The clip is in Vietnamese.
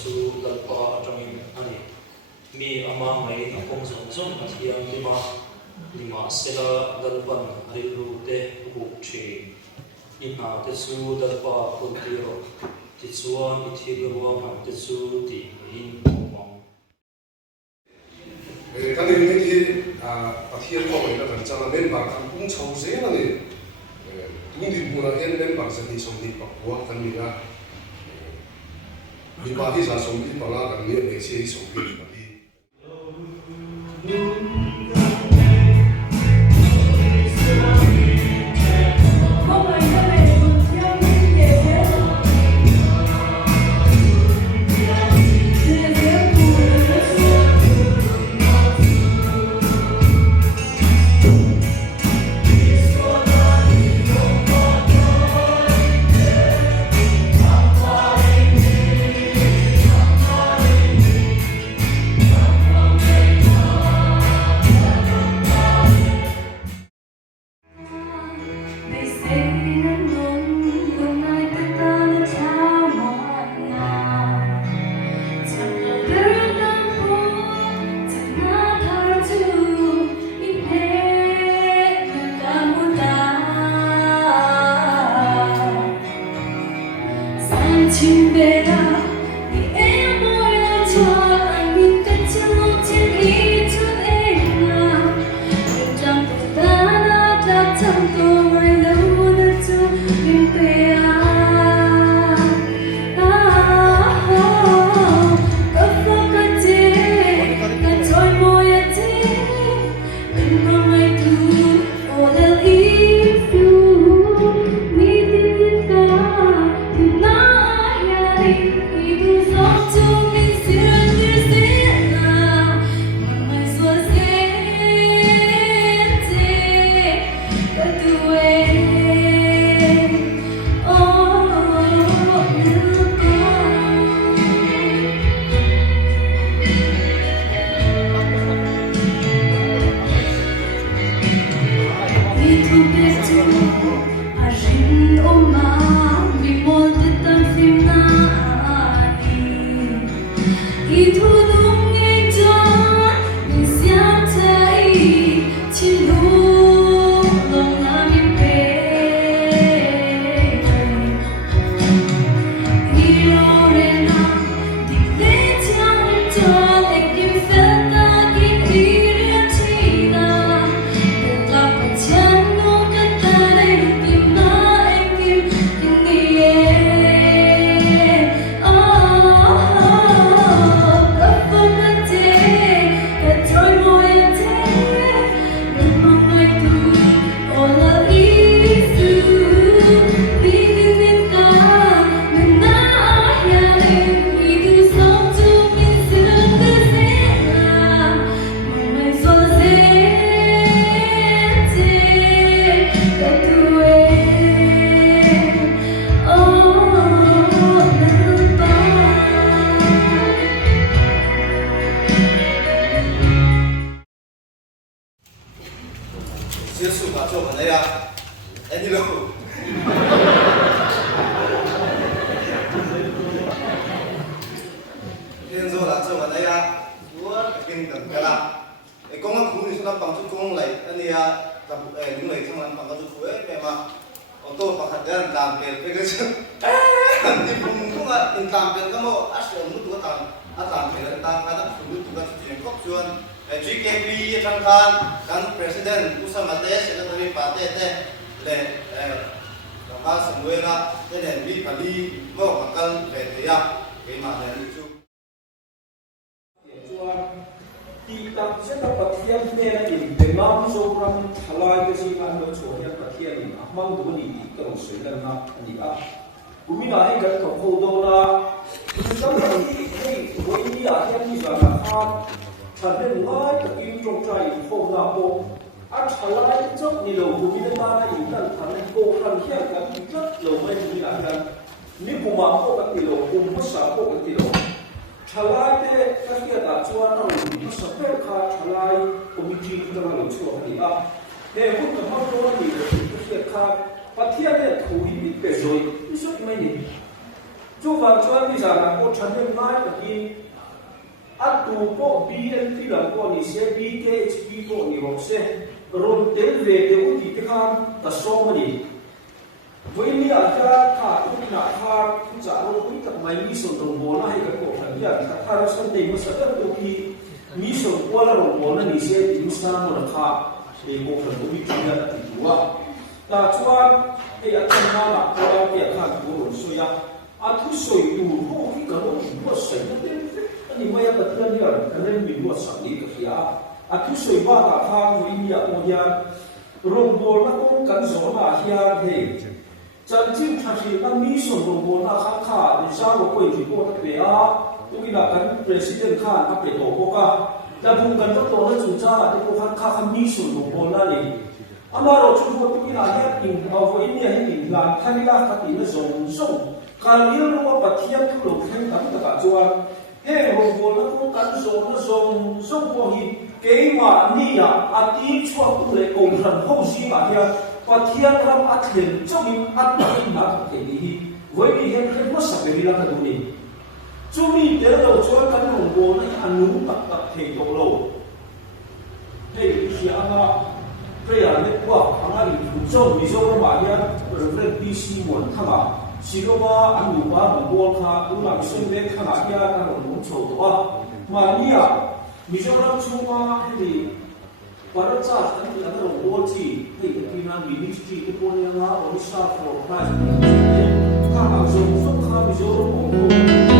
chu dalpa atangin ani mi ama mai na kong zong zong athiam lima sela dalpan arilu te hu thi ina te chu dalpa puntiro ti chuan i thilwa ma te chu ti in mong kan ni ni ki pathian ko mai na kan chang nen ba kan kung chau se na ni tung di mu na hen nen ba sa ni som ni pa wa kan ni ga ni ba hi sa som ni pa la kan ni ne che som ni pa ni chú vào cho anh đi ra là cô chân em nói là khi ắt tụ bộ BNP là cô ni sẽ BKHP bộ ni học sẽ rồi đến về để uống thì cái ta so mà đi với mi ở cái thà cũng là thà cũng trả luôn cũng tập máy mi sồn đồng bộ hay cái cổ phần kia thì thà nó sẽ tìm một số các đồ khi mi sồn qua là đồng bộ ni sẽ tìm sang một thà để cổ phần của mi chúng ta thì đúng ta cho cái ở trong hoa là có cái thà của mình suy à thu soi đủ hộ cái cái đó mình mua sấy nó đến anh em bây giờ bây giờ anh em mình mua sản đi cái gì thu soi ba cả thà với mi ở một nhà rồng bộ nó cũng cần gió là hiện thế chân chính thật sự là mi sồn đồng bộ là khác khá để sao mà quên thì cô thật về tôi nghĩ là cái president Khan áp để tổ quốc ta vùng gần các tổ nó chủ cha để cô khác khác mi sồn đồng bộ là gì mà rồi chúng tôi nghĩ là hiện tình với India hiện tình là thay ra các tình nó rộng rộng càng nhiều lúc mà bật thiên thu lục thanh tắm tất cả chuan hệ đồng bộ nó cũng cần rộng rộng của hi cái mà ni tí chua cũng lại cùng thần hậu gì mà kia và thiên ram thiền trong những in nát cái gì với đi hiện hết mất sạch về làm cái gì chúng mình để đầu cho cái đồng bộ nó ăn uống tập thể dục lâu hey khi anh bây giờ nếu qua anh ấy trong ví dụ mà hiện rồi PC muốn tham à chỉ có mà anh uống qua đồng bộ khác cũng làm sinh viên tham à kia anh muốn chầu đó mà nia ví dụ là chúng ta thì pada saat kan kita ada wajib, kita ministry itu punya orang Islam for Christ, kita harus untuk kami jorong